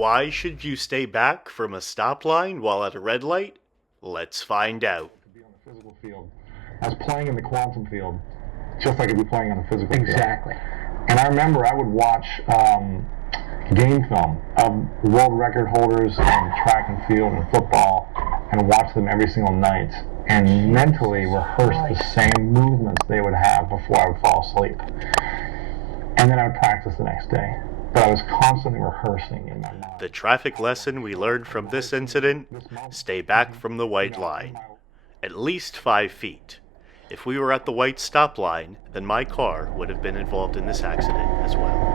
Why should you stay back from a stop line while at a red light? Let's find out. Be on the physical field. I was playing in the quantum field, just like I'd be playing on the physical field. Exactly. And I remember I would watch game film of world record holders in track and field and football and watch them every single night and mentally rehearse the same movements they would have before I would fall asleep. And then I would practice the next day. But I was constantly rehearsing in my mind. The traffic lesson we learned from this incident: stay back from the white line. At least 5 feet. If we were at the white stop line, then my car would have been involved in this accident as well.